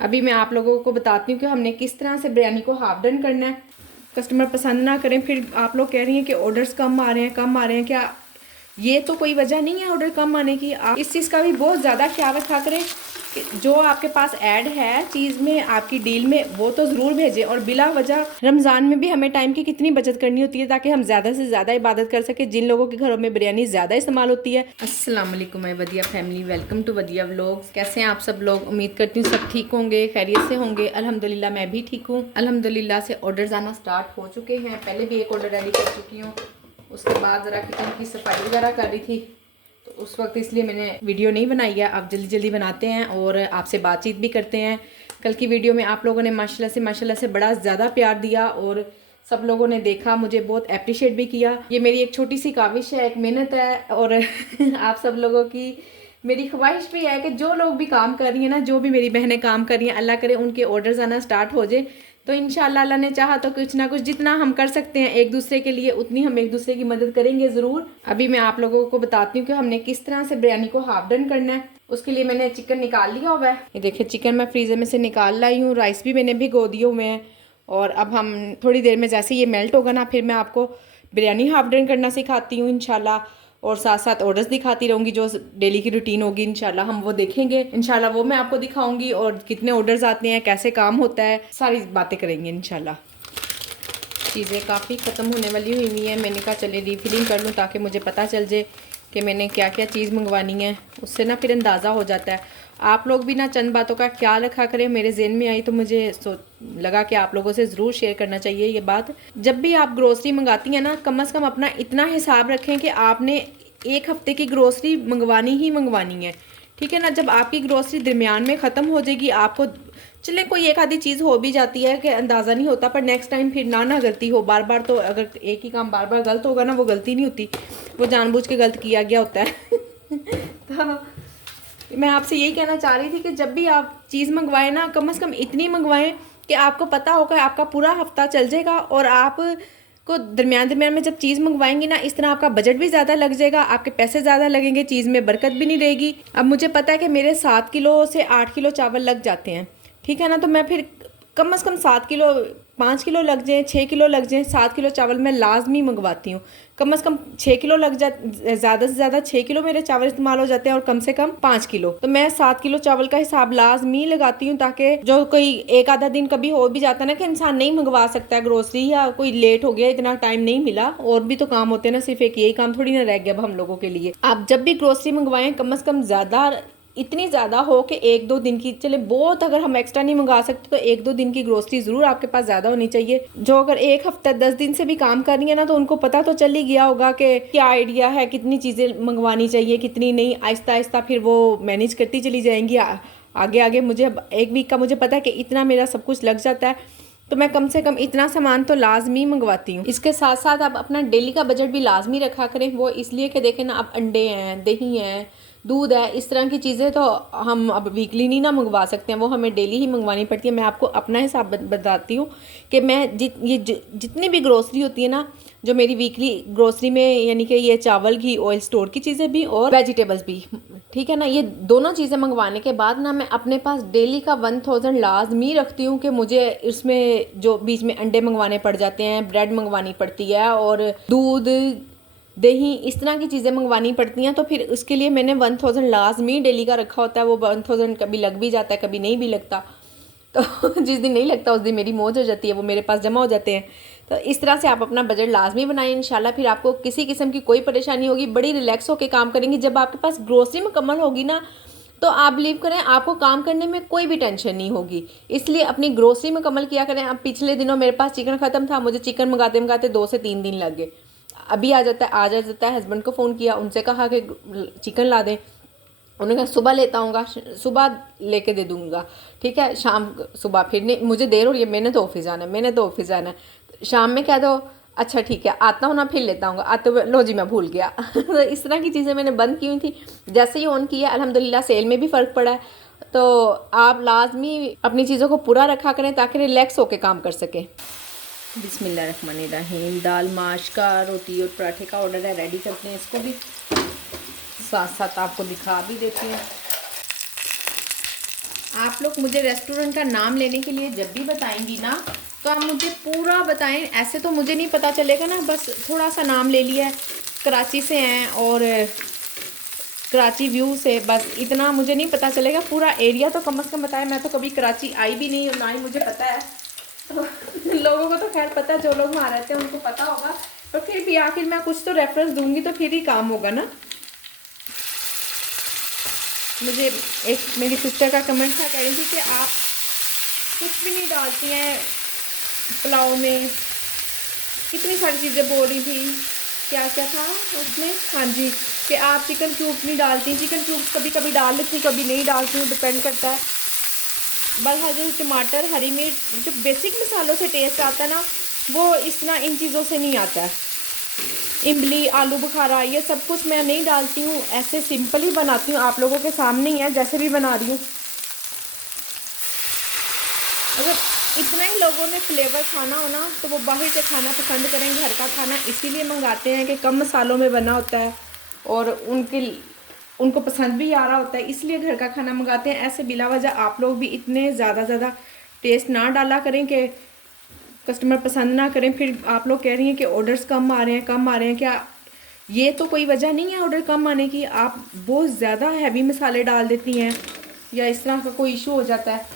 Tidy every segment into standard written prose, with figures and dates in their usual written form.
अभी मैं आप लोगों को बताती हूँ कि हमने किस तरह से बिरयानी को हाफ डन करना है। कस्टमर पसंद ना करें, फिर आप लोग कह रही हैं कि ऑर्डर्स कम आ रहे हैं, कम आ रहे हैं। क्या ये तो कोई वजह नहीं है ऑर्डर कम आने की। आप इस चीज़ का भी बहुत ज़्यादा ख्याल रखा करें कि जो आपके पास ऐड है चीज़ में, आपकी डील में, वो तो ज़रूर भेजें। और बिला वजह रमज़ान में भी हमें टाइम की कितनी बचत करनी होती है ताकि हम ज़्यादा से ज़्यादा इबादत कर सकें, जिन लोगों के घरों में बिरयानी ज़्यादा इस्तेमाल होती है। अस्सलाम वालेकुम my Vadiya family, welcome to Vadiya vlogs. कैसे हैं आप सब लोग? उम्मीद करती हूँ सब ठीक होंगे, खैरियत से होंगे। अल्हम्दुलिल्लाह मैं भी ठीक हूँ। अल्हम्दुलिल्लाह से ऑर्डर्स आना स्टार्ट हो चुके हैं। पहले भी एक ऑर्डर रेडी कर चुकी हूँ, उसके बाद ज़रा किचन की सफाई वगैरह कर रही थी तो उस वक्त इसलिए मैंने वीडियो नहीं बनाई है। आप जल्दी जल्दी बनाते हैं और आपसे बातचीत भी करते हैं। कल की वीडियो में आप लोगों ने माशाल्लाह से बड़ा ज़्यादा प्यार दिया और सब लोगों ने देखा, मुझे बहुत अप्रिशिएट भी किया। ये मेरी एक छोटी सी काविश है, एक मेहनत है और आप सब लोगों की मेरी ख्वाहिश भी है कि जो लोग भी काम कर रही हैं ना, जो भी मेरी बहनें काम कर रही हैं, अल्लाह करे उनके ऑर्डर्स आना स्टार्ट हो जाए तो इंशाल्लाह अल्लाह ने चाहा तो कुछ ना कुछ जितना हम कर सकते हैं एक दूसरे के लिए, उतनी हम एक दूसरे की मदद करेंगे ज़रूर। अभी मैं आप लोगों को बताती हूँ कि हमने किस तरह से बिरयानी को हाफ डन करना है। उसके लिए मैंने चिकन निकाल लिया हुआ है। ये देखिए चिकन मैं फ्रीज़र में से निकाल लाई हूँ, राइस भी मैंने भिगो दिए हुए हैं। और अब हम थोड़ी देर में जैसे ये मेल्ट होगा ना, फिर मैं आपको बिरयानी हाफ डन करना सिखाती हूँ इंशाल्लाह। और साथ साथ ऑर्डर्स दिखाती रहूँगी, जो डेली की रूटीन होगी इंशाल्लाह हम वो देखेंगे। इंशाल्लाह वो मैं आपको दिखाऊंगी और कितने ऑर्डर्स आते हैं, कैसे काम होता है, सारी बातें करेंगे इंशाल्लाह। चीज़ें काफ़ी ख़त्म होने वाली हुई हैं। मैंने कहा चले रीफिलिंग कर लूँ ताकि मुझे पता चल जाए कि मैंने क्या क्या चीज़ मंगवानी है, उससे ना फिर अंदाज़ा हो जाता है। आप लोग भी ना चंद बातों का ख्याल रखा करें। मेरे ज़हन में आई तो मुझे लगा कि आप लोगों से ज़रूर शेयर करना चाहिए ये बात। जब भी आप ग्रोसरी मंगाती हैं ना, कम से कम अपना इतना हिसाब रखें कि आपने एक हफ्ते की ग्रोसरी मंगवानी ही मंगवानी है, ठीक है ना। जब आपकी ग्रोसरी दरमियान में ख़त्म हो जाएगी, आपको चले कोई एक आधी चीज़ हो भी जाती है कि अंदाज़ा नहीं होता, पर नेक्स्ट टाइम फिर ना गलती हो बार बार। तो अगर एक ही काम बार बार गलत होगा ना, वो गलती नहीं होती, वो जानबूझ के गलत किया गया होता है। तो मैं आपसे यही कहना चाह रही थी कि जब भी आप चीज़ मंगवाएं ना, कम से कम इतनी मंगवाएं कि आपको पता होगा आपका पूरा हफ्ता चल जाएगा। और आप को दरमियान में जब चीज़ मंगवाएंगी ना, इस तरह आपका बजट भी ज़्यादा लग जाएगा, आपके पैसे ज़्यादा लगेंगे, चीज़ में बरकत भी नहीं रहेगी। अब मुझे पता है कि मेरे 7 किलो से 8 किलो चावल लग जाते हैं, ठीक है ना। तो मैं फिर कम से कम 7 किलो, 5 किलो लग जाए, 6 किलो लग जाए, 7 किलो चावल मैं लाजमी मंगवाती हूँ। कम से कम 6 किलो लग जा, ज़्यादा से ज़्यादा 6 किलो मेरे चावल इस्तेमाल हो जाते हैं और कम से कम 5 किलो। तो मैं 7 किलो चावल का हिसाब लाजमी लगाती हूँ ताकि जो कोई एक आधा दिन कभी हो भी जाता है ना कि इंसान नहीं मंगवा सकता है ग्रोसरी, या कोई लेट हो गया, इतना टाइम नहीं मिला, और भी तो काम होते हैं ना, सिर्फ एक यही काम थोड़ी ना रह गया अब हम लोगों के लिए। आप जब भी ग्रोसरी मंगवाएं कम से कम ज़्यादा, इतनी ज़्यादा हो कि 1-2 दिन की, चले बहुत अगर हम एक्स्ट्रा नहीं मंगा सकते तो 1-2 दिन की ग्रोसरी ज़रूर आपके पास ज़्यादा होनी चाहिए। जो अगर एक हफ्ता 10 दिन से भी काम कर रही है ना, तो उनको पता तो चल ही गया होगा कि क्या आइडिया है, कितनी चीज़ें मंगवानी चाहिए, कितनी नहीं। आहिस्ता आहिस्ता फिर वो मैनेज करती चली जाएंगी आगे आगे। मुझे अब एक वीक का मुझे पता है कि इतना मेरा सब कुछ लग जाता है, तो मैं कम से कम इतना सामान तो लाजमी मंगवाती हूँ। इसके साथ साथ आप अपना डेली का बजट भी लाजमी रखा करें। वो इसलिए कि देखें ना, अब अंडे हैं, दही हैं, दूध है, इस तरह की चीज़ें तो हम अब वीकली नहीं ना मंगवा सकते हैं, वो हमें डेली ही मंगवानी पड़ती है। मैं आपको अपना हिसाब बताती हूँ कि मैं जितनी भी ग्रोसरी होती है ना, जो मेरी वीकली ग्रोसरी में, यानी कि ये चावल, घी, ऑयल, स्टोर की चीज़ें भी और वेजिटेबल्स भी, ठीक है ना, ये दोनों चीज़ें मंगवाने के बाद ना मैं अपने पास डेली का 1000 लाजमी रखती हूँ कि मुझे इसमें जो बीच में अंडे मंगवाने पड़ जाते हैं, ब्रेड मंगवानी पड़ती है और दूध, दही, इस तरह की चीज़ें मंगवानी पड़ती हैं। तो फिर उसके लिए मैंने 1000 लाजमी डेली का रखा होता है। वो 1000 कभी लग भी जाता है, कभी नहीं भी लगता। तो जिस दिन नहीं लगता उस दिन मेरी मौज हो जाती है, वो मेरे पास जमा हो जाते हैं। तो इस तरह से आप अपना बजट लाजमी बनाएं इंशाल्लाह, फिर आपको किसी किस्म की कोई परेशानी होगी, बड़ी रिलैक्स होकर काम करेंगी। जब आपके पास ग्रोसरी मुकम्मल होगी ना, तो आप बिलीव करें आपको काम करने में कोई भी टेंशन नहीं होगी। इसलिए अपनी ग्रोसरी मुकम्मल किया करें। अब पिछले दिनों मेरे पास चिकन ख़त्म था, मुझे चिकन मंगाते मंगाते 2 से 3 दिन लग गए। अभी आ जाता है। हस्बैंड को फ़ोन किया, उनसे कहा कि चिकन ला दें। उन्होंने कहा सुबह लेता हूँगा, सुबह लेके दे दूँगा, ठीक है। शाम सुबह फिर नहीं, मुझे देर हो रही है, मैंने तो ऑफिस जाना है, शाम में कह दो अच्छा ठीक है आता हूँ ना, फिर लेता हूँ। आते हुए लो जी मैं भूल गया। तो इस तरह की चीज़ें मैंने बंद की हुई थी। जैसे ही ऑन किया अल्हम्दुलिल्लाह सेल में भी फ़र्क पड़ा है। तो आप लाजमी अपनी चीज़ों को पूरा रखा करें ताकि रिलैक्स होकर काम कर सकें। बिस्मिल्लाहिर्रहमानिर्रहीम। दाल माश का, रोटी और पराठे का ऑर्डर है, रेडी करते हैं इसको भी, साथ साथ आपको दिखा भी देती हूँ। आप लोग मुझे रेस्टोरेंट का नाम लेने के लिए जब भी बताएंगी ना, तो आप मुझे पूरा बताएं। ऐसे तो मुझे नहीं पता चलेगा ना, बस थोड़ा सा नाम ले लिया है, कराची से हैं और कराची व्यू से, बस इतना मुझे नहीं पता चलेगा। पूरा एरिया तो कम से कम बताएं। मैं तो कभी कराची आई भी नहीं, ना ही मुझे पता है। तो लोगों को तो खैर पता है, जो लोग वहाँ रहते हैं उनको पता होगा, पर फिर भी आखिर मैं कुछ तो रेफरेंस दूंगी तो फिर ही काम होगा ना। मुझे एक मेरी सिस्टर का कमेंट था, कह रही थी कि आप कुछ भी नहीं डालती हैं पुलाव में, कितनी सारी चीज़ें बोल रही थी, क्या क्या था उसमें, हाँ जी, कि आप चिकन क्यूब नहीं डालती। चिकन क्यूब कभी कभी डाल लेती, कभी नहीं डालती हूँ, डिपेंड करता है। बस जो टमाटर, हरी मिर्च, जो बेसिक मसालों से टेस्ट आता है ना, वो इस तरह इन चीज़ों से नहीं आता है। इमली, आलू बुखारा, ये सब कुछ मैं नहीं डालती हूँ, ऐसे सिंपल ही बनाती हूँ, आप लोगों के सामने ही है जैसे भी बना रही हूँ। अगर इतना ही लोगों ने फ्लेवर खाना हो ना, तो वो बाहर से खाना पसंद करें, घर का खाना इसीलिए मंगाते हैं कि कम मसालों में बना होता है और उनको पसंद भी आ रहा होता है, इसलिए घर का खाना मंगाते हैं। ऐसे बिला वजह आप लोग भी इतने ज़्यादा टेस्ट ना डाला करें कि कस्टमर पसंद ना करें। फिर आप लोग कह रही हैं कि ऑर्डर्स कम आ रहे हैं, कम आ रहे हैं। क्या ये तो कोई वजह नहीं है ऑर्डर कम आने की? आप बहुत ज़्यादा हैवी मसाले डाल देती हैं या इस तरह का कोई इशू हो जाता है,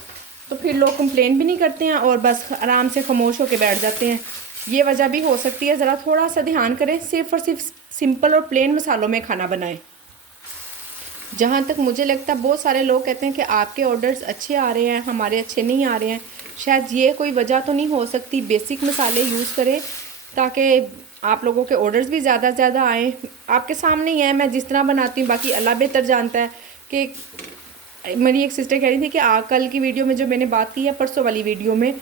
तो फिर लोग कंप्लेन भी नहीं करते हैं और बस आराम से खामोश होकर बैठ जाते हैं। ये वजह भी हो सकती है। ज़रा थोड़ा सा ध्यान करें, सिर्फ़ और सिर्फ सिंपल और प्लेन मसालों में खाना बनाएं। जहाँ तक मुझे लगता है बहुत सारे लोग कहते हैं कि आपके ऑर्डर्स अच्छे आ रहे हैं, हमारे अच्छे नहीं आ रहे हैं। शायद ये कोई वजह तो नहीं हो सकती। बेसिक मसाले यूज़ करें ताकि आप लोगों के ऑर्डर्स भी ज़्यादा से ज़्यादा आएँ। आपके सामने ही है मैं जिस तरह बनाती हूँ, बाकी अल्लाह बेहतर जानता है। कि मेरी एक सिस्टर कह रही थी कि कल की वीडियो में जो मैंने बात की है, परसों वाली वीडियो में,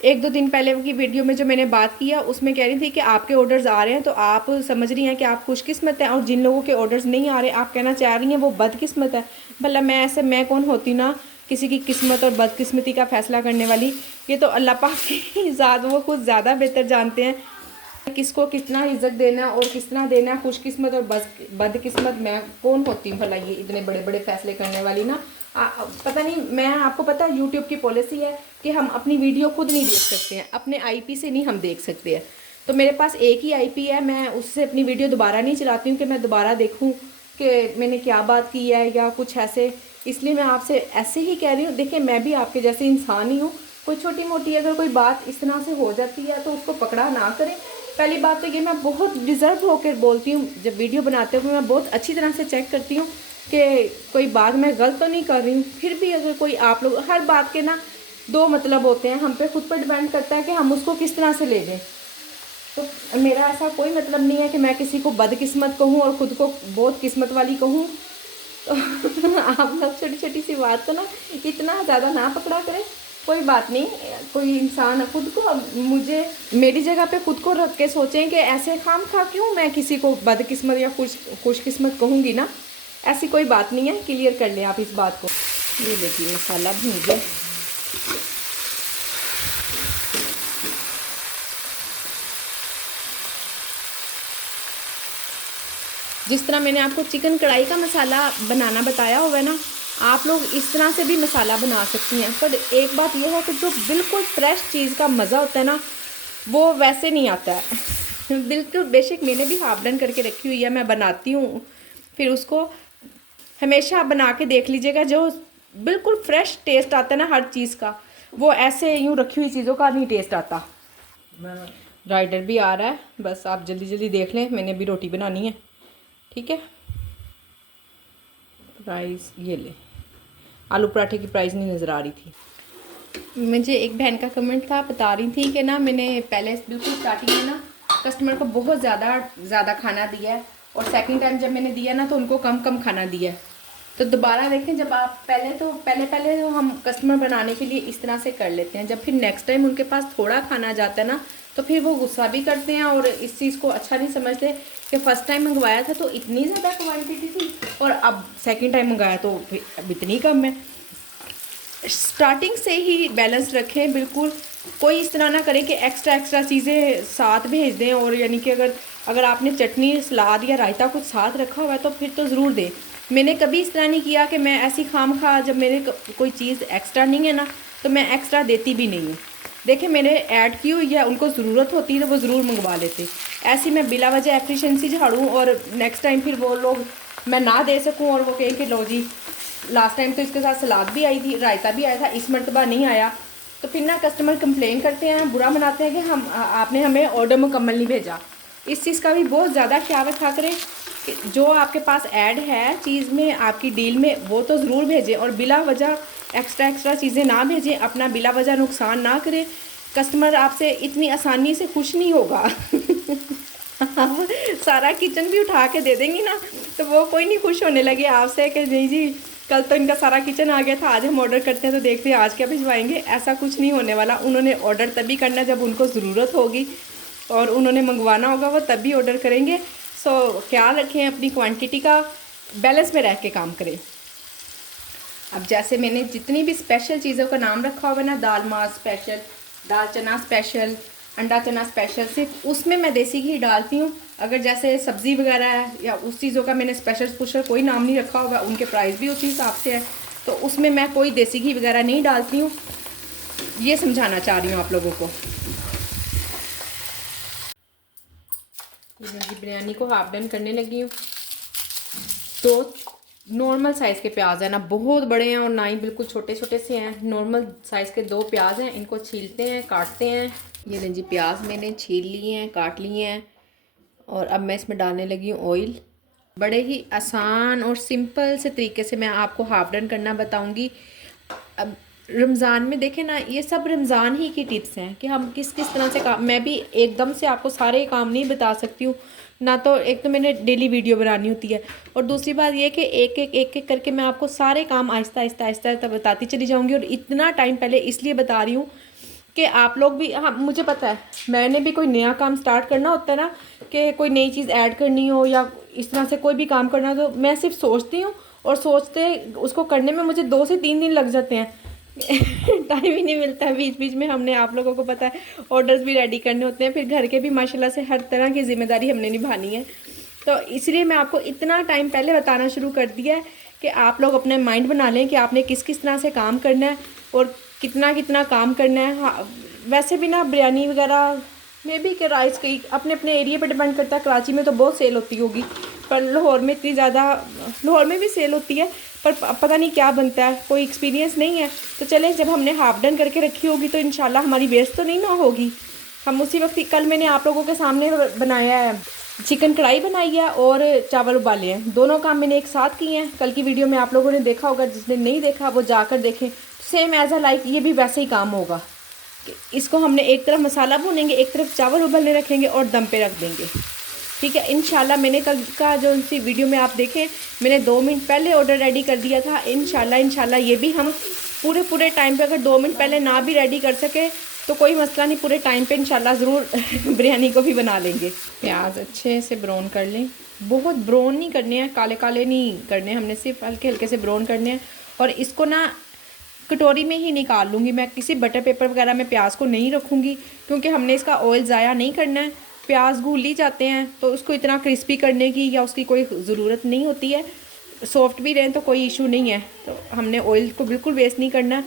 1-2 दिन पहले की वीडियो में जो मैंने बात की है, उसमें कह रही थी कि आपके ऑर्डर्स आ रहे हैं तो आप समझ रही हैं कि आप खुशकिस्मत हैं, और जिन लोगों के ऑर्डर्स नहीं आ रहे आप कहना चाह रही हैं वो बदकिस्मत है। भला मैं कौन होती ना किसी की किस्मत और बदकिस्मती का फ़ैसला करने वाली? ये तो अल्लाह पाक की ज़ात, वो खुद ज़्यादा बेहतर जानते हैं किसको कितना इज्जत देना और कितना देना। खुशकिस्मत और बदकिस्मत मैं कौन होती हूँ भला ये इतने बड़े बड़े फैसले करने वाली ना। पता नहीं, मैं आपको पता है यूट्यूब की पॉलिसी है कि हम अपनी वीडियो खुद नहीं देख सकते हैं, अपने आईपी से नहीं हम देख सकते हैं। तो मेरे पास एक ही आईपी है, मैं उससे अपनी वीडियो दोबारा नहीं चलाती हूँ कि मैं दोबारा देखूँ कि मैंने क्या बात की है या कुछ ऐसे। इसलिए मैं आपसे ऐसे ही कह रही हूँ, देखिए मैं भी आपके जैसे इंसान ही हूँ। कोई छोटी मोटी अगर कोई बात इस तरह से हो जाती है तो उसको पकड़ा ना करें। पहली बात तो ये, मैं बहुत डिज़र्व होकर बोलती हूँ, जब वीडियो बनाते हुए मैं बहुत अच्छी तरह से चेक करती हूँ कि कोई बात मैं गलत तो नहीं कर रही हूँ। फिर भी अगर कोई, आप लोग हर बात के ना दो मतलब होते हैं, हम पे खुद पर डिपेंड करता है कि हम उसको किस तरह से ले लें। तो मेरा ऐसा कोई मतलब नहीं है कि मैं किसी को बदकिस्मत कहूँ और ख़ुद को बहुत किस्मत वाली कहूँ। तो आप लोग छोटी छोटी सी बात तो ना इतना ज़्यादा ना पकड़ा करें। कोई बात नहीं, कोई इंसान खुद को, मुझे मेरी जगह पे खुद को रख के सोचें कि ऐसे खाम खा क्यों मैं किसी को बदकिस्मत या खुशकिस्मत कहूँगी ना। ऐसी कोई बात नहीं है, क्लियर कर लें आप इस बात को। ये देखिए मसाला भून, जिस तरह मैंने आपको चिकन कढ़ाई का मसाला बनाना बताया हुआ है ना, आप लोग इस तरह से भी मसाला बना सकती हैं। पर एक बात यह है कि जो बिल्कुल फ्रेश चीज़ का मज़ा होता है ना, वो वैसे नहीं आता है। बिल्कुल बेशक मैंने भी हाफ डन करके रखी हुई है, मैं बनाती हूँ, फिर उसको हमेशा आप बना के देख लीजिएगा। जो बिल्कुल फ्रेश टेस्ट आता है ना हर चीज़ का, वो ऐसे यूँ रखी हुई चीज़ों का नहीं टेस्ट आता। राइडर भी आ रहा है, बस आप जल्दी जल्दी देख लें, मैंने भी रोटी बनानी है। ठीक है, प्राइस ये ले, आलू पराठे की प्राइस नहीं नज़र आ रही थी। मुझे एक बहन का कमेंट था, बता रही थी कि ना मैंने पहले बिल्कुल स्टार्टिंग में ना कस्टमर को बहुत ज़्यादा खाना दिया है, और सेकंड टाइम जब मैंने दिया ना तो उनको कम खाना दिया है। तो दोबारा देखें, जब आप पहले तो हम कस्टमर बनाने के लिए इस तरह से कर लेते हैं, जब फिर नेक्स्ट टाइम उनके पास थोड़ा खाना जाता है ना, तो फिर वो गुस्सा भी करते हैं और इस चीज़ को अच्छा नहीं समझते कि फ़र्स्ट टाइम मंगवाया था तो इतनी ज़्यादा क्वांटिटी थी और अब सेकंड टाइम मंगाया तो अब इतनी कम है। स्टार्टिंग से ही बैलेंस रखें, बिल्कुल कोई इस तरह ना करें कि एक्स्ट्रा चीज़ें साथ भेज दें। और यानी कि अगर आपने चटनी, सलाद या रायता कुछ साथ रखा हुआ है तो फिर तो ज़रूर दें। मैंने कभी इस तरह नहीं किया कि मैं ऐसी खाम खा, जब मेरे कोई चीज़ एक्स्ट्रा नहीं है ना तो मैं एक्स्ट्रा देती भी नहीं हूँ। देखिए मैंने ऐड की हुई है, उनको ज़रूरत होती है तो वो ज़रूर मंगवा लेते। ऐसी मैं बिला वजह एफिशिएंसी झाड़ूँ और नेक्स्ट टाइम फिर वो लोग मैं ना दे सकूँ और वो कहें कि लो जी, लास्ट टाइम तो इसके साथ सलाद भी आई थी, रायता भी आया था, इस मरतबा नहीं आया, तो फिर ना कस्टमर कंप्लेन करते हैं, बुरा मनाते हैं कि आपने हमें ऑर्डर मुकम्मल नहीं भेजा। इस चीज़ का भी बहुत ज़्यादा ख्याल रखा करें कि जो आपके पास ऐड है चीज़ में, आपकी डील में, वो तो ज़रूर भेजें और बिला वजह एक्स्ट्रा चीज़ें ना भेजें, अपना बिला वजह नुकसान ना करें। कस्टमर आपसे इतनी आसानी से खुश नहीं होगा। सारा किचन भी उठा के दे देंगी ना तो वो कोई नहीं खुश होने लगे आपसे कि नहीं जी कल तो इनका सारा किचन आ गया था, आज हम ऑर्डर करते हैं तो देखते हैं आज क्या भिजवाएंगे। ऐसा कुछ नहीं होने वाला। उन्होंने ऑर्डर तभी करना है जब उनको ज़रूरत होगी और उन्होंने मंगवाना होगा, वो तभी ऑर्डर करेंगे। सो ख्याल रखें, अपनी क्वांटिटी का बैलेंस में रह के काम करें। अब जैसे मैंने जितनी भी स्पेशल चीज़ों का नाम रखा हुआ ना, दाल मास स्पेशल, दाल चना स्पेशल, अंडा चना स्पेशल, सिर्फ उसमें मैं देसी घी डालती हूँ। अगर जैसे सब्ज़ी वगैरह है या उस चीज़ों का मैंने स्पेशल कोई नाम नहीं रखा होगा, उनके प्राइस भी उसी हिसाब से है, तो उसमें मैं कोई देसी घी वगैरह नहीं डालती हूँ। ये समझाना चाह रही हूँ आप लोगों को। मैं बिरयानी को हाफ डन करने लगी हूँ। तो नॉर्मल साइज़ के प्याज है ना, बहुत बड़े हैं और ना ही बिल्कुल छोटे छोटे से हैं। नॉर्मल साइज़ के 2 प्याज हैं, इनको छीलते हैं, काटते हैं। ये लें जी प्याज मैंने छील लिए हैं, काट लिए हैं और अब मैं इसमें डालने लगी हूँ ऑयल। बड़े ही आसान और सिंपल से तरीके से मैं आपको हाफ डन करना बताऊँगी। अब रमज़ान में देखें ना, ये सब रमज़ान ही की टिप्स हैं कि हम किस किस तरह से काम, मैं भी एकदम से आपको सारे काम नहीं बता सकती हूँ ना, तो एक तो मैंने डेली वीडियो बनानी होती है और दूसरी बात ये कि एक एक करके मैं आपको सारे काम आहिस्ता आहिस्ता बताती चली जाऊँगी। और इतना टाइम पहले इसलिए बता रही हूँ कि आप लोग भी, हाँ मुझे पता है, मैंने भी कोई नया काम स्टार्ट करना होता है ना, कि कोई नई चीज़ ऐड करनी हो या इस तरह से कोई भी काम करना हो, तो मैं सिर्फ सोचती हूँ और सोचते उसको करने में मुझे 2 से 3 दिन लग जाते हैं। टाइम ही नहीं मिलता है। बीच बीच में हमने, आप लोगों को पता है, ऑर्डर्स भी रेडी करने होते हैं, फिर घर के भी माशाल्लाह से हर तरह की ज़िम्मेदारी हमने निभानी है। तो इसलिए मैं आपको इतना टाइम पहले बताना शुरू कर दिया है कि आप लोग अपने माइंड बना लें कि आपने किस किस तरह से काम करना है और कितना कितना काम करना है। हाँ, वैसे भी ना बिरयानी वगैरह में भी कि राइस की अपने अपने एरिया पर डिपेंड करता है। कराची में तो बहुत सेल होती होगी, पर लाहौर में इतनी ज़्यादा, लाहौर में भी सेल होती है पर पता नहीं क्या बनता है, कोई एक्सपीरियंस नहीं है। तो चलें, जब हमने हाफ डन करके रखी होगी तो इंशाल्लाह हमारी वेस्ट तो नहीं ना होगी। हम उसी वक्त, कल मैंने आप लोगों के सामने बनाया है, चिकन कढ़ाई बनाई है और चावल उबाले हैं, दोनों काम मैंने एक साथ किए हैं। कल की वीडियो में आप लोगों ने देखा होगा, जिसने नहीं देखा वो जाकर देखें। सेम एज अ लाइक ये भी वैसे ही काम होगा कि इसको हमने एक तरफ मसाला भूनेंगे, एक तरफ चावल उबलने रखेंगे और दम पे रख देंगे। ठीक है, इंशाल्लाह मैंने कल का जो सी वीडियो में आप देखें, मैंने 2 मिनट पहले ऑर्डर रेडी कर दिया था। इंशाल्लाह ये भी हम पूरे टाइम पे, अगर 2 मिनट पहले ना भी रेडी कर सके तो कोई मसला नहीं, पूरे टाइम पे इंशाल्लाह ज़रूर बिरयानी को भी बना लेंगे। प्याज अच्छे से ब्राउन कर लें, बहुत ब्राउन नहीं करने हैं, काले काले नहीं करने, हमने सिर्फ हल्के हल्के से ब्राउन करने हैं। और इसको ना कटोरी में ही निकाल लूँगी मैं, किसी बटर पेपर वगैरह में प्याज को नहीं रखूँगी क्योंकि हमने इसका ऑयल ज़ाया नहीं करना है। प्याज घुल ही जाते हैं तो उसको इतना क्रिस्पी करने की या उसकी कोई ज़रूरत नहीं होती है। सॉफ्ट भी रहें तो कोई इशू नहीं है। तो हमने ऑयल को बिल्कुल वेस्ट नहीं करना,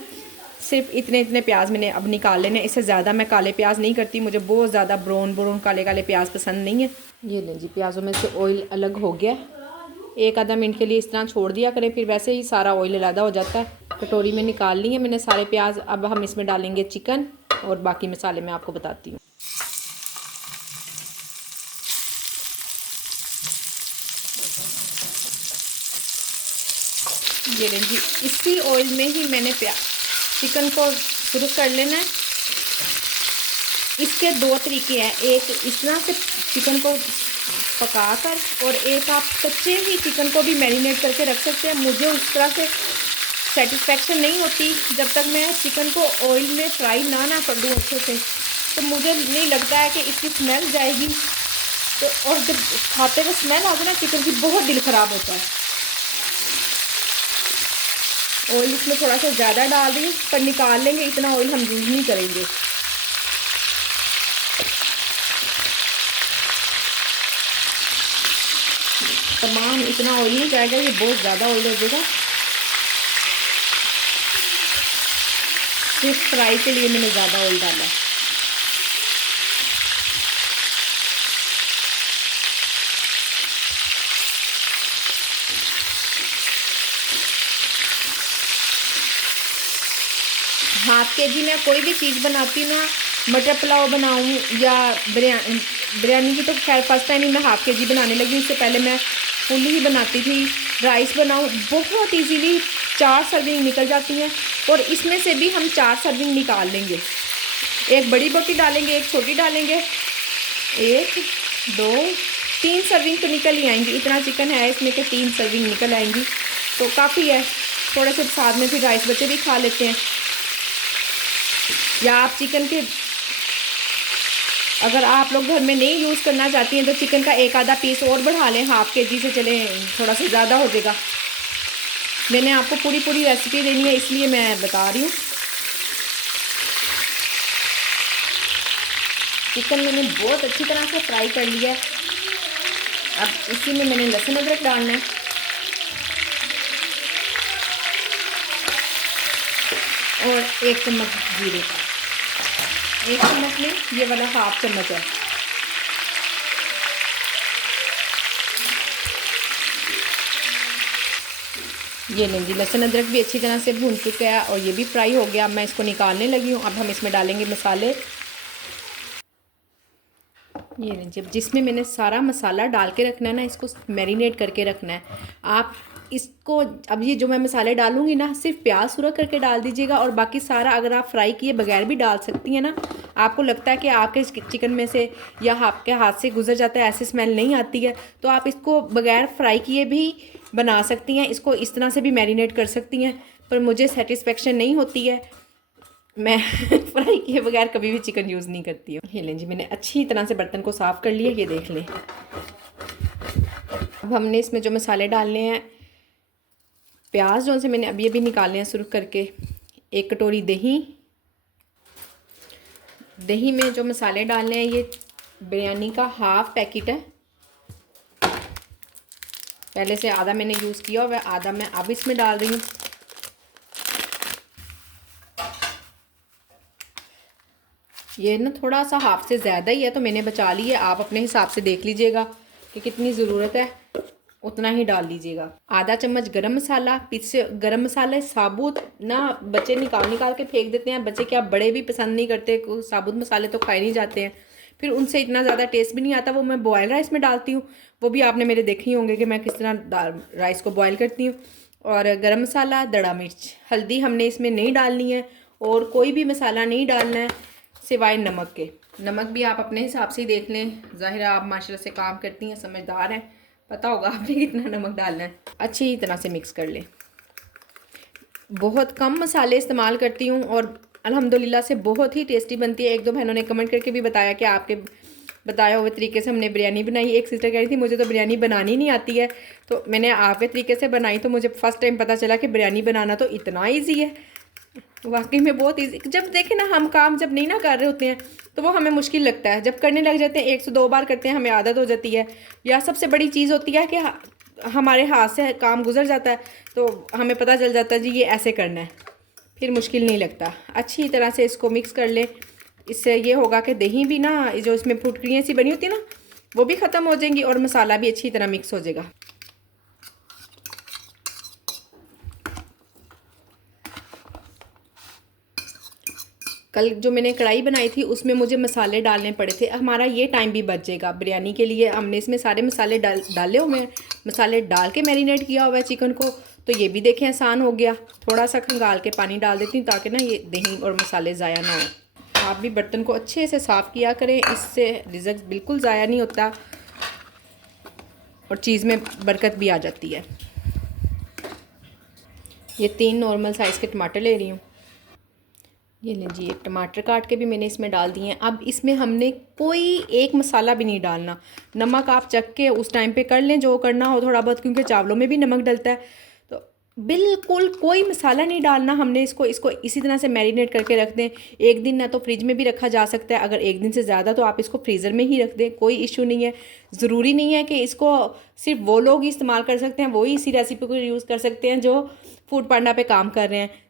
सिर्फ इतने प्याज मैंने अब निकाल लेने। इससे ज़्यादा मैं काले प्याज नहीं करती, मुझे बहुत ज़्यादा ब्राउन काले प्याज पसंद नहीं है। ये लें जी, प्याज़ों में से ऑयल अलग हो गया। 1 आधा मिनट के लिए इस तरह छोड़ दिया करें, फिर वैसे ही सारा ऑयल अलग हो जाता है। कटोरी में निकाल लिए मैंने सारे प्याज। अब हम इसमें डालेंगे चिकन और बाकी मसाले मैं आपको बताती हूँ। ये लें जी, इसी ऑयल में ही मैंने चिकन को शुरू कर लेना है। इसके 2 तरीके हैं, एक इस तरह से चिकन को पकाकर और एक आप कच्चे ही चिकन को भी मैरिनेट करके रख सकते हैं। मुझे उस तरह से सेटिस्फेक्शन नहीं होती जब तक मैं चिकन को ऑयल में फ्राई ना कर दूँ अच्छे से, तो मुझे नहीं लगता है कि इसकी स्मेल जाएगी। तो और जब खाते हुए स्मेल आती है ना चिकन की, बहुत दिल ख़राब होता है। ऑयल इसमें थोड़ा सा ज़्यादा डाल दी, पर निकाल लेंगे, इतना ऑयल हम यूज़ नहीं करेंगे। तमाम इतना ऑयल नहीं जाएगा, ये बहुत ज़्यादा ऑयल हो जाएगा। सिर्फ फ्राई के लिए मैंने ज़्यादा ऑयल डाला है। हाफ के जी मैं कोई भी चीज़ बनाती हूँ ना, मटर पुलाव बनाऊँ या बिरयानी की तो खैर फर्स्ट टाइम ही मैं हाफ के जी बनाने लगी, इससे पहले मैं फुल ही बनाती थी। राइस बनाऊँ बहुत इजीली 4 सर्विंग निकल जाती हैं, और इसमें से भी हम 4 सर्विंग निकाल लेंगे। एक बड़ी बोटी डालेंगे, एक छोटी डालेंगे, 1 2 3 सर्विंग तो निकल ही आएंगी। इतना चिकन है इसमें कि 3 सर्विंग निकल आएंगी, तो काफ़ी है। थोड़े से साथ में फिर राइस बच्चे भी खा लेते हैं। या आप चिकन के, अगर आप लोग घर में नहीं यूज़ करना चाहती हैं तो चिकन का एक आधा पीस और बढ़ा लें, हाफ के जी से चले थोड़ा सा ज़्यादा हो जाएगा। मैंने आपको पूरी रेसिपी देनी है इसलिए मैं बता रही हूँ। चिकन मैंने बहुत अच्छी तरह से फ्राई कर लिया है। अब इसी में मैंने लहसुन अदरक डालना है, और 1 चम्मच जीरे का, 1 चम्मच में ये वाला हाफ चम्मच है। ये लेंगे, लहसुन अदरक भी अच्छी तरह से भून चुका है और ये भी फ्राई हो गया। अब मैं इसको निकालने लगी हूँ। अब हम इसमें डालेंगे मसाले। ये लीजिए, जिसमें मैंने सारा मसाला डाल के रखना है ना, इसको मैरिनेट करके रखना है। आप इसको, अब ये जो मैं मसाले डालूंगी ना, सिर्फ प्याज सुरख करके डाल दीजिएगा, और बाकी सारा अगर आप फ्राई किए बगैर भी डाल सकती हैं ना। आपको लगता है कि आपके चिकन में से या आपके हाथ से गुजर जाता है, ऐसी स्मेल नहीं आती है, तो आप इसको बगैर फ्राई किए भी बना सकती हैं। इसको इस तरह से भी मैरिनेट कर सकती हैं, पर मुझे सेटिस्फेक्शन नहीं होती है, मैं फ्राई किए बगैर कभी भी चिकन यूज़ नहीं करती हूँ। ये लें जी, मैंने अच्छी तरह से बर्तन को साफ़ कर लिया, ये देख लें। अब हमने इसमें जो मसाले डालने हैं, प्याज जो से मैंने अभी निकालने हैं सुरख करके, 1 कटोरी दही। दही में जो मसाले डालने हैं, ये बिरयानी का हाफ पैकेट है। पहले से आधा मैंने यूज़ किया हुआ है, आधा मैं अब इसमें डाल रही हूँ। ये ना थोड़ा सा हाफ से ज़्यादा ही है, तो मैंने बचा ली है। आप अपने हिसाब से देख लीजिएगा कि कितनी ज़रूरत है, उतना ही डाल लीजिएगा। आधा चम्मच गरम मसाला, पीछे गरम मसाला साबुत ना, बच्चे निकाल के फेंक देते हैं। बच्चे क्या, बड़े भी पसंद नहीं करते, साबुत मसाले तो खाए नहीं जाते हैं, फिर उनसे इतना ज़्यादा टेस्ट भी नहीं आता। वो मैं बॉयल राइस में डालती हूँ, वो भी आपने मेरे देखे ही होंगे कि मैं किस तरह राइस को बॉयल करती हूँ। और गरम मसाला, दड़ा मिर्च, हल्दी हमने इसमें नहीं डालनी है, और कोई भी मसाला नहीं डालना है सिवाय नमक के। नमक भी आप अपने हिसाब से ही देख लें, ज़ाहिर है आप माशाल्लाह से काम करती हैं, समझदार हैं, पता होगा आपने कितना नमक डालना है। अच्छी तरह से मिक्स कर लें। बहुत कम मसाले इस्तेमाल करती हूँ और अल्हम्दुलिल्लाह से बहुत ही टेस्टी बनती है। 1-2 बहनों ने कमेंट करके भी बताया कि आपके बताया हुए तरीके से हमने बिरयानी बनाई। एक सिस्टर कह रही थी मुझे तो बिरयानी बनानी नहीं आती है, तो मैंने आपके तरीके से बनाई, तो मुझे फ़र्स्ट टाइम पता चला कि बिरयानी बनाना तो इतना ईजी है। वाकई में बहुत ईजी। जब देखें ना, हम काम जब नहीं ना कर रहे होते हैं तो वो हमें मुश्किल लगता है, जब करने लग जाते हैं 1 से 2 बार करते हैं हमें आदत हो जाती है। या सबसे बड़ी चीज़ होती है कि हमारे हाथ से काम गुजर जाता है, तो हमें पता चल जाता है जी ये ऐसे करना है, फिर मुश्किल नहीं लगता। अच्छी तरह से इसको मिक्स कर लें। इससे ये होगा कि दही भी ना, जो इसमें फुटकरियाँ सी बनी होती है ना, वो भी ख़त्म हो जाएंगी और मसाला भी अच्छी तरह मिक्स हो जाएगा। कल जो मैंने कढ़ाई बनाई थी उसमें मुझे मसाले डालने पड़े थे, हमारा ये टाइम भी बच जाएगा बिरयानी के लिए। हमने इसमें सारे मसाले डाले हुए हैं, मसाले डाल के मैरिनेट किया हुआ है चिकन को, तो ये भी देखें आसान हो गया। थोड़ा सा खंगाल के पानी डाल देती हूँ ताकि ना ये दही और मसाले ज़ाया ना हो। आप भी बर्तन को अच्छे से साफ़ किया करें, इससे रिज़ल्ट बिल्कुल ज़ाया नहीं होता और चीज़ में बरकत भी आ जाती है। ये 3 नॉर्मल साइज़ के टमाटर ले रही हूँ। ये लीजिए, टमाटर काट के भी मैंने इसमें डाल दिए हैं। अब इसमें हमने कोई एक मसाला भी नहीं डालना। नमक आप चख के उस टाइम पे कर लें जो करना हो थोड़ा बहुत, क्योंकि चावलों में भी नमक डलता है, तो बिल्कुल कोई मसाला नहीं डालना हमने, इसको इसी तरह से मैरिनेट करके रख दें। एक दिन ना तो फ्रिज में भी रखा जा सकता है, अगर एक दिन से ज़्यादा तो आप इसको फ्रीज़र में ही रख दें, कोई इशू नहीं है। ज़रूरी नहीं है कि इसको सिर्फ वो लोग ही इस्तेमाल कर सकते हैं, वही इसी रेसिपी को यूज़ कर सकते हैं जो फूड पांडा पे काम कर रहे हैं।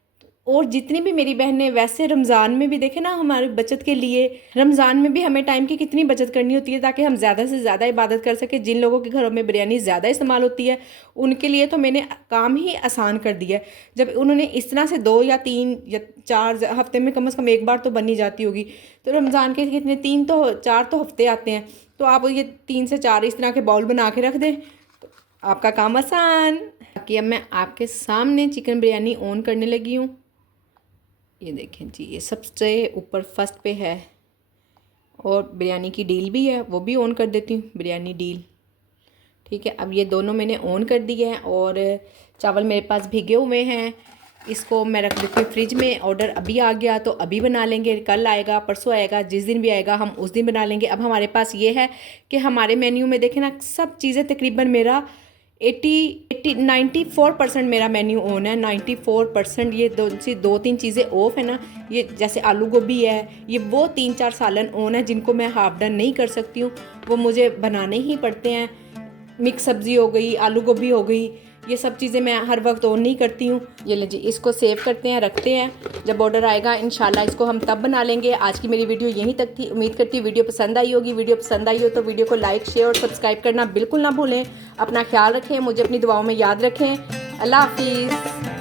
और जितनी भी मेरी बहनें, वैसे रमज़ान में भी देखें ना, हमारी बचत के लिए रमज़ान में भी हमें टाइम की कितनी बचत करनी होती है ताकि हम ज़्यादा से ज़्यादा इबादत कर सकें। जिन लोगों के घरों में बिरयानी ज़्यादा इस्तेमाल होती है उनके लिए तो मैंने काम ही आसान कर दिया है। जब उन्होंने इस तरह से 2 या 3 या 4 हफ्ते में कम से कम एक बार तो बनी जाती होगी, तो रमज़ान के कितने 4 तो हफ्ते आते हैं, तो आप ये 3 से 4 इस तरह के बाउल बना के रख दें तो आपका काम आसान। बाकी अब मैं आपके सामने चिकन बिरयानी ऑन करने लगी हूँ। ये देखें जी, ये सबसे ऊपर फर्स्ट पे है और बिरयानी की डील भी है, वो भी ऑन कर देती हूँ, बिरयानी डील। ठीक है, अब ये दोनों मैंने ऑन कर दिए हैं और चावल मेरे पास भीगे हुए हैं, इसको मैं रख देती हूँ फ्रिज में। ऑर्डर अभी आ गया तो अभी बना लेंगे, कल आएगा परसों आएगा, जिस दिन भी आएगा हम उस दिन बना लेंगे। अब हमारे पास ये है कि हमारे मेन्यू में देखें ना, सब चीज़ें तकरीबन मेरा 94% मेरा मेन्यू ऑन है। 94% ये 2-3 चीज़ें ऑफ है ना, ये जैसे आलू गोभी है, ये वो 3-4 सालन ऑन है जिनको मैं हाफ डन नहीं कर सकती हूँ, वो मुझे बनाने ही पड़ते हैं। मिक्स सब्ज़ी हो गई, आलू गोभी हो गई, ये सब चीज़ें मैं हर वक्त ऑन नहीं करती हूँ। ये ले जी, इसको सेव करते हैं, रखते हैं, जब ऑर्डर आएगा इंशाल्लाह इसको हम तब बना लेंगे। आज की मेरी वीडियो यहीं तक थी, उम्मीद करती हूँ वीडियो पसंद आई होगी। वीडियो पसंद आई हो तो वीडियो को लाइक, शेयर और सब्सक्राइब करना बिल्कुल ना भूलें। अपना ख्याल रखें, मुझे अपनी दुआओं में याद रखें। अल्लाह हाफिज़।